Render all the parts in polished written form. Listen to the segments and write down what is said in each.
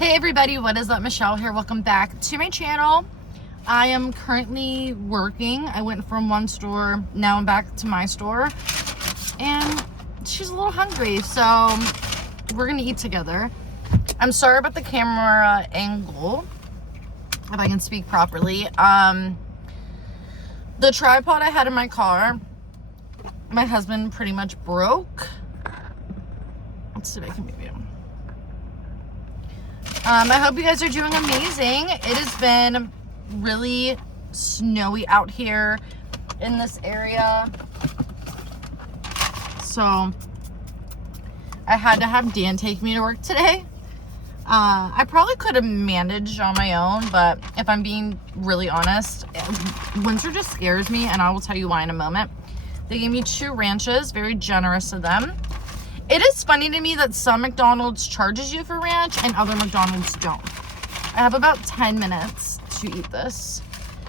Hey everybody, what is up? Michelle here. Welcome back to my channel. I am currently working. I went from one store, now I'm back to my store. And she's a little hungry, so we're gonna eat together. I'm sorry about the camera angle, if I can speak properly. The tripod I had in my car, my husband pretty much broke. Let's see if I can move you. I hope you guys are doing amazing. It has been really snowy out here in this area. So I had to have Dan take me to work today. I probably could have managed on my own, but if I'm being really honest, winter just scares me, and I will tell you why in a moment. They gave me 2 ranches, very generous of them. It is funny to me that some McDonald's charges you for ranch and other McDonald's don't. I have about 10 minutes to eat this.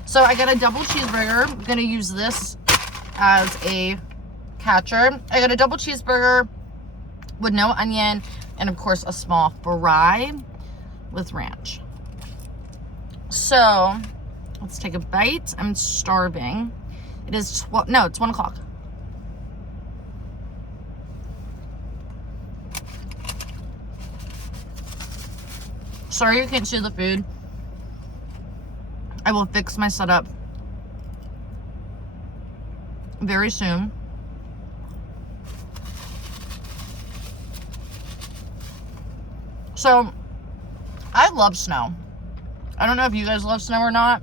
So I got a double cheeseburger. I'm gonna use this as a catcher. I got a double cheeseburger with no onion and of course a small fry with ranch. So let's take a bite. I'm starving. It is it's 1 o'clock. Sorry you can't see the food. I will fix my setup very soon. So, I love snow. I don't know if you guys love snow or not.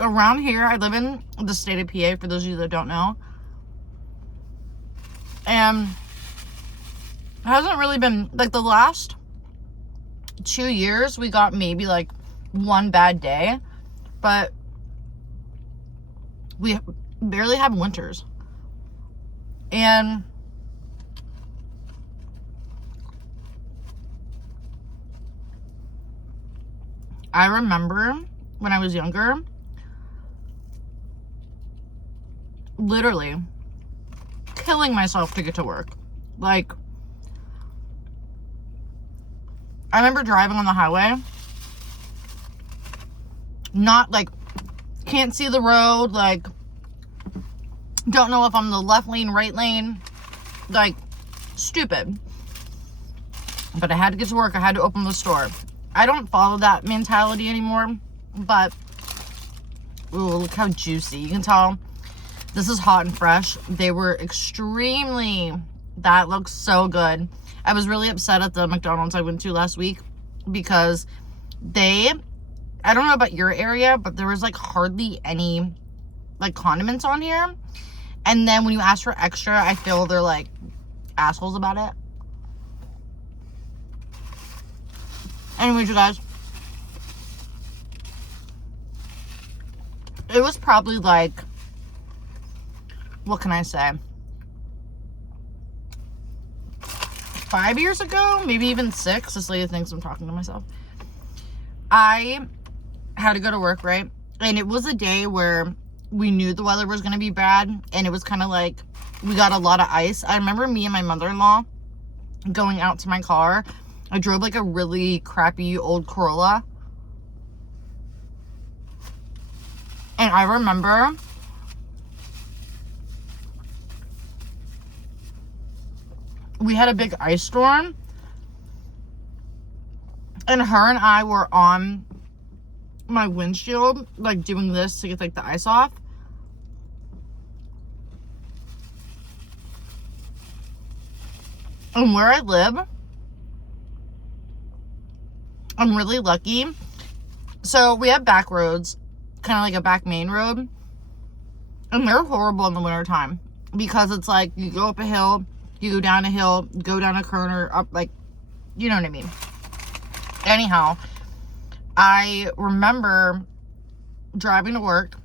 Around here, I live in the state of PA, for those of you that don't know. And it hasn't really been, like, the last 2 years, we got maybe, like, 1 bad day. But we barely have winters. And I remember when I was younger, literally killing myself to get to work. Like, I remember driving on the highway, not like, can't see the road, like, don't know if I'm the left lane, right lane, like, stupid. But I had to get to work, I had to open the store. I don't follow that mentality anymore, but, ooh, look how juicy. You can tell this is hot and fresh. They were that looks so good. I was really upset at the McDonald's I went to last week because I don't know about your area, but there was like hardly any like condiments on here. And then when you ask for extra, I feel they're like assholes about it. Anyways, you guys, it was probably like, what can I say? 5 years ago, maybe even 6. This lady thinks I'm talking to myself. I had to go to work, right? And it was a day where we knew the weather was going to be bad. And it was kind of like, we got a lot of ice. I remember me and my mother-in-law going out to my car. I drove like a really crappy old Corolla. And I remember we had a big ice storm, and her and I were on my windshield, like doing this to get like the ice off. And where I live, I'm really lucky. So we have back roads, kind of like a back main road, and they're horrible in the wintertime because it's like you go up a hill, you go down a hill, go down a corner, up, like, you know what I mean. Anyhow, I remember driving to work,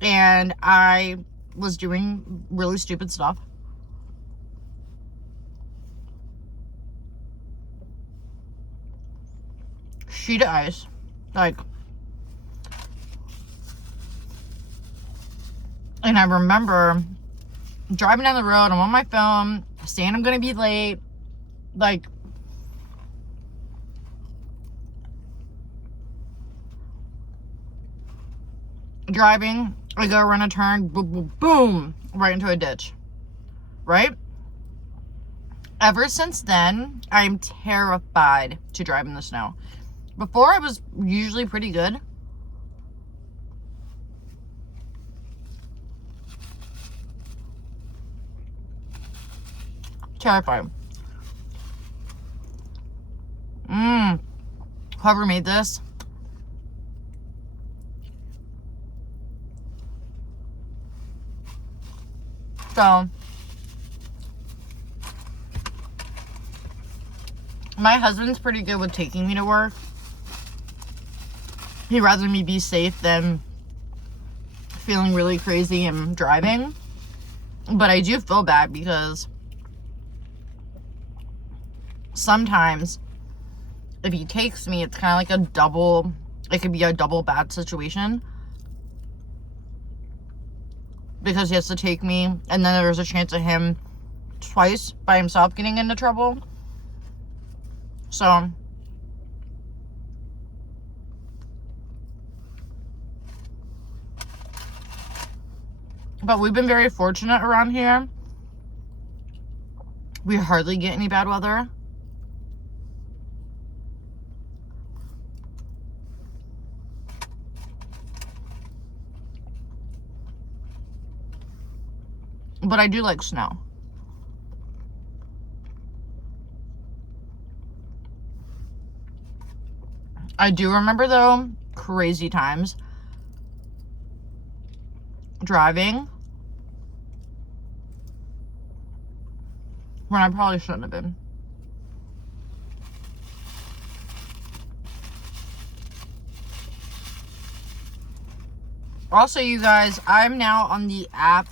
and I was doing really stupid stuff. Sheet of ice, like, and I remember driving down the road, I'm on my phone, saying I'm gonna be late, Like, driving, I go run a turn, boom, boom, right into a ditch, right? Ever since then, I'm terrified to drive in the snow. Before, I was usually pretty good. Terrified. Whoever made this. So, my husband's pretty good with taking me to work. He'd rather me be safe than feeling really crazy and driving. But I do feel bad because sometimes if he takes me, it's kind of like a double, it could be a double bad situation. Because he has to take me, and then there's a chance of him twice by himself getting into trouble. So, but we've been very fortunate around here. We hardly get any bad weather. But I do like snow. I do remember, though, crazy times driving when I probably shouldn't have been. Also, you guys, I'm now on the app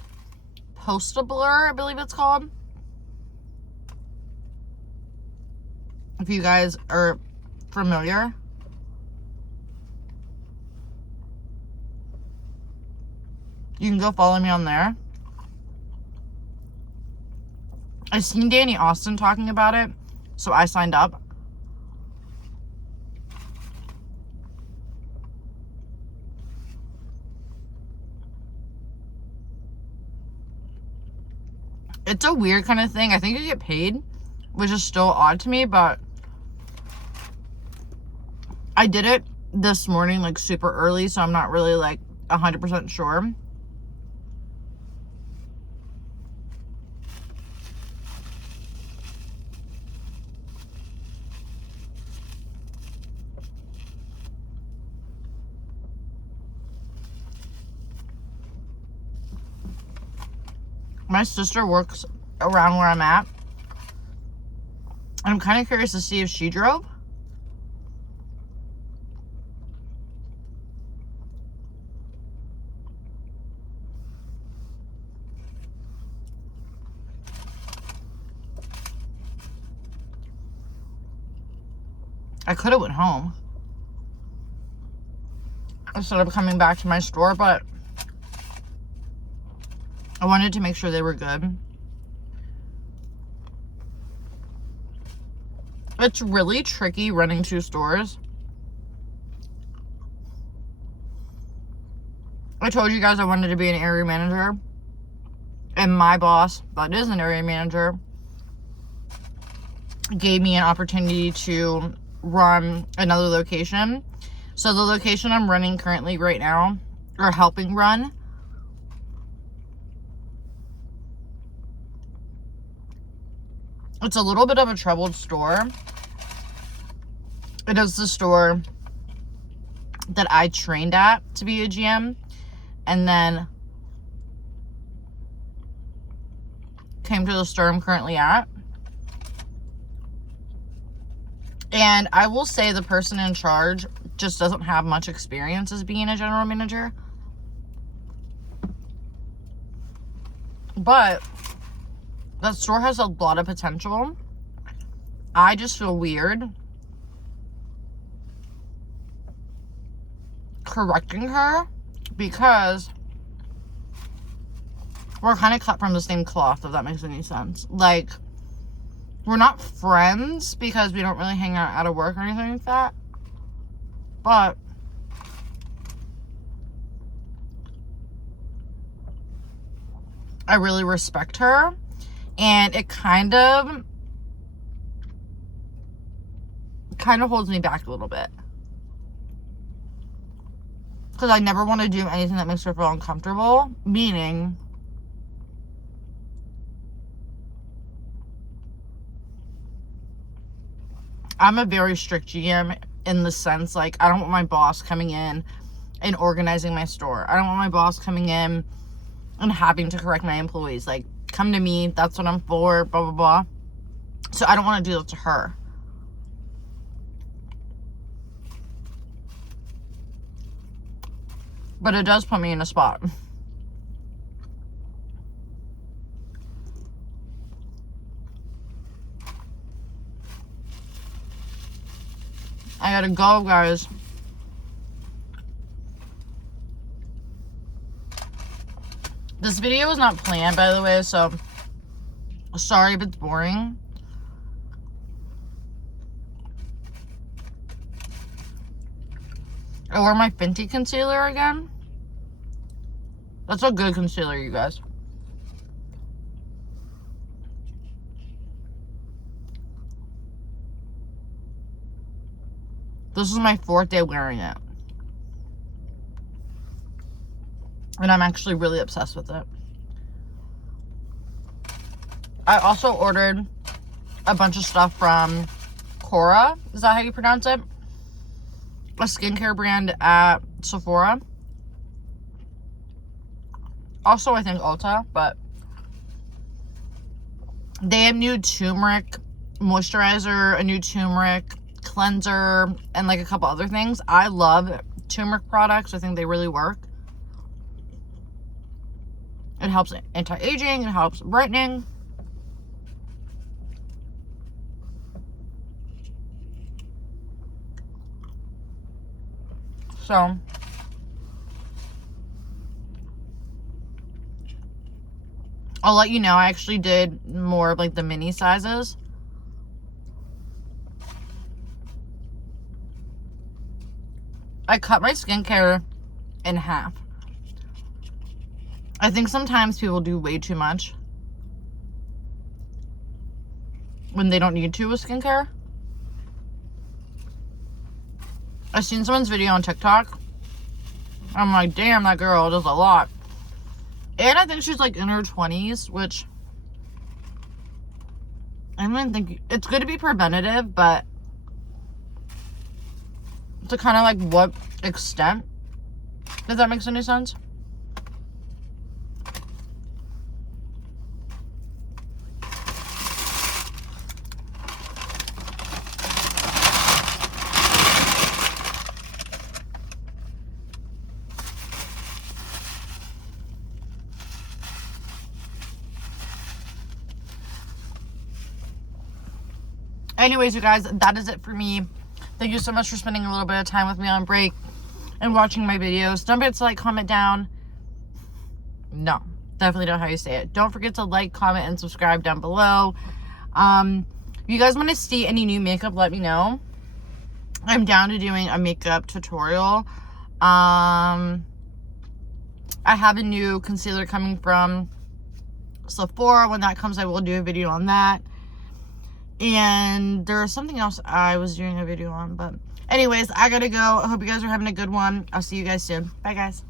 Postablur, I believe it's called. If you guys are familiar. You can go follow me on there. I seen Danny Austin talking about it, so I signed up. It's a weird kind of thing. I think you get paid, which is still odd to me, but I did it this morning, like, super early, so I'm not really, like, 100% sure. My sister works around where I'm at. I'm kind of curious to see if she drove. I could have went home instead of coming back to my store, but I wanted to make sure they were good. It's really tricky running two stores. I told you guys I wanted to be an area manager. And my boss, that is an area manager, gave me an opportunity to run another location. So the location I'm running currently right now, or helping run, it's a little bit of a troubled store. It is the store that I trained at to be a GM, and then came to the store I'm currently at. And I will say the person in charge just doesn't have much experience as being a general manager. But that store has a lot of potential. I just feel weird correcting her because we're kind of cut from the same cloth, if that makes any sense. Like, We're not friends because we don't really hang out of work or anything like that. But I really respect her. And it kind of holds me back a little bit. Because I never want to do anything that makes her feel uncomfortable. Meaning, I'm a very strict GM in the sense, like, I don't want my boss coming in and organizing my store. I don't want my boss coming in and having to correct my employees. Like, come to me, that's what I'm for, blah, blah, blah. So I don't want to do that to her. But it does put me in a spot. I gotta go, guys. This video was not planned, by the way, so sorry if it's boring. I wore my Fenty concealer again. That's a good concealer, you guys. This is my 4th day wearing it. And I'm actually really obsessed with it. I also ordered a bunch of stuff from Cora. Is that how you pronounce it? A skincare brand at Sephora. Also, I think Ulta, but they have new turmeric moisturizer, a new turmeric cleanser, and like a couple other things. I love turmeric products. I think they really work. It helps anti-aging. It helps brightening. So, I'll let you know. I actually did more of like the mini sizes. I cut my skincare in half. I think sometimes people do way too much when they don't need to with skincare. I seen someone's video on TikTok. I'm like, damn, that girl does a lot. And I think she's like in her 20s, which I don't even think it's good to be preventative, but to kind of like what extent? Does that make any sense? Anyways, you guys, that is it for me. Thank you so much for spending a little bit of time with me on break and watching my videos. Don't forget to like, comment down. No, definitely not how you say it. Don't forget to like, comment, and subscribe down below. If you guys want to see any new makeup, let me know. I'm down to doing a makeup tutorial. I have a new concealer coming from Sephora. When that comes, I will do a video on that. And there's something else I was doing a video on, but anyways, I gotta go. I hope you guys are having a good one. I'll see you guys soon. Bye, guys.